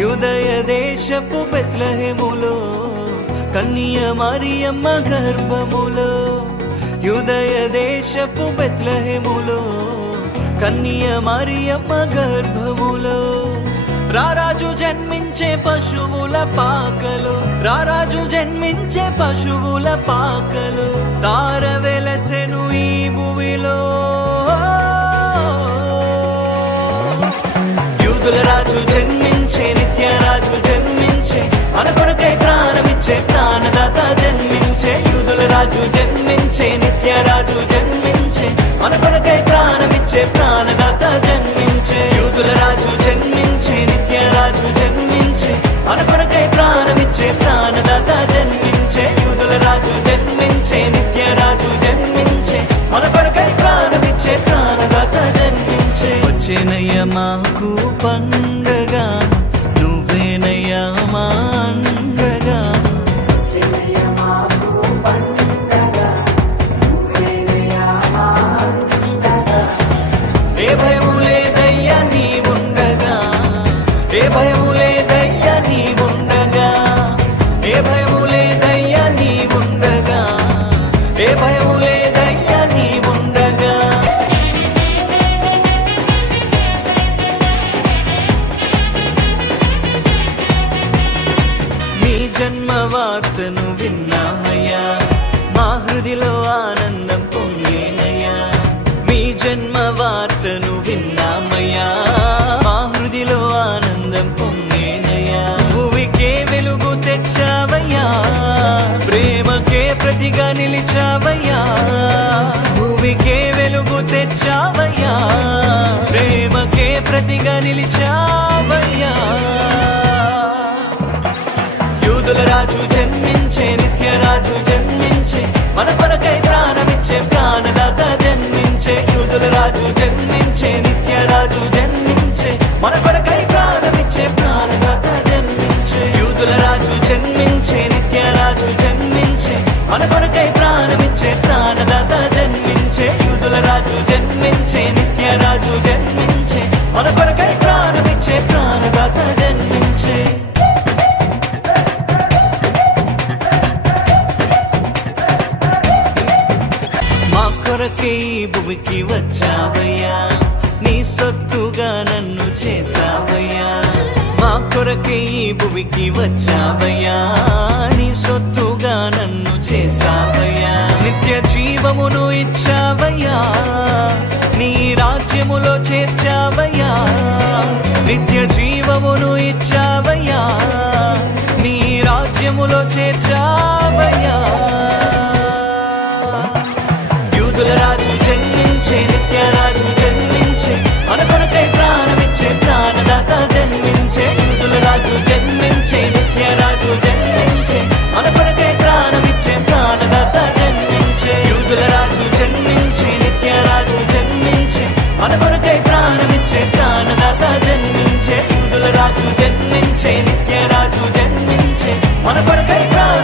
యూదయ దేశపు బెత్లెహేములో కన్య మరియమ్మ గర్భములో, యూదయ దేశపు బెత్లెహేములో కన్య మరియమ్మ గర్భములో, రారాజు జన్మించే పశువుల పాకలు, రారాజు జన్మించే పశువుల పాకలు, తార వెలసెను ఈ భూమిలో. యూదుల రాజు జన్మించే, నిత్యరాజు జన్మించే, మన కొరకై ప్రాణమిచ్చే ప్రాణదాత జన్మించే. యూదుల రాజు జన్మించే, నిత్యరాజు జన్మించే, మన కొరకై ప్రాణమిచ్చే ప్రాణదాత జన్మించే. యూదుల రాజు జన్మించే, నిత్యరాజు జన్మించే, మన కొరకై ప్రాణమిచ్చే ప్రాణదాత జన్మించే. యూదుల రాజు జన్మించే, నిత్యరాజు జన్మించే, మన కొరకై ప్రాణమిచ్చే ప్రాణదాత జన్మించే. వచ్చేనయ్య మాకు పండగ, నువ్వేనయ్య మా అండగా. ఏ భయము లేదయ్యా నీవుండగా, ఏ భయము లేదయ్యా నీవుండగా, ఏ భయము లేదయ్యా నీవుండగా, ఏ భయము లేదయ్యా నీవుండగా. మీ జన్మ వార్తను విన్నామయ్యా, మా హృదిలో ఆనందం పొంగేనయ్యా. మీ జన్మ వార్తను విన్నామయ్యా, మా హృదిలో ఆనందం పొంగేనయ్యా. భూమికే వెలుగు తెచ్చావయ్యా, ప్రేమకే ప్రతిగా నిలిచావయ్యా. భూమికే వెలుగు తెచ్చావయ్యా, ప్రేమకే ప్రతిగా నిలిచావయ్యా. యూదుల రాజు జన్మించే, నిత్యరాజు జన్మించే, మన కొరకై ప్రాణమిచ్చే ప్రాణదాత జన్మించే. యూదుల రాజు జన్మించే, నిత్యరాజు జన్మించే, మన కొరకై ప్రాణమిచ్చే ప్రాణదాత జన్మించే. యూదుల రాజు జన్మించే, నిత్యరాజు జన్మించే, మన కొరకై ప్రాణమిచ్చే ప్రాణదాత జన్మించే. యూదుల రాజు జన్మించే, నిత్యరాజు జన్మించే, మన కొరకై ప్రాణమిచ్చే ప్రాణదాత జన్మించే. కొరకే ఈ భూమికి వచ్చావయ్యా, నీ సొత్తుగా నన్ను చేసావయ్యా. మా కొరకే ఈ భూమికి వచ్చావయ్యా, నీ సొత్తుగా నన్ను చేసావయ్యా. నిత్య జీవమును ఇచ్చావయ్యా, నీ రాజ్యములో చేర్చావయ్యా. నిత్య జీవమును ఇచ్చావయ్యా, నీ రాజ్యములో చేర్చావయ్యా. యూదుల రాజు జన్మించే, నిత్యరాజు జన్మించే, మన కొరకై ప్రాణమిచ్చే ప్రాణదాత జన్మించే. యూదుల రాజు జన్మించే, నిత్యరాజు జన్మించే, మన కొరకై ప్రాణమిచ్చే ప్రాణదాత జన్మించే. యూదుల రాజు జన్మించే, నిత్యరాజు జన్మించే, మన కొరకై ప్రాణమిచ్చే ప్రాణదాత జన్మించే. యూదుల రాజు జన్మించే, నిత్యరాజు జన్మించే, మన కొరకై ప్రాణ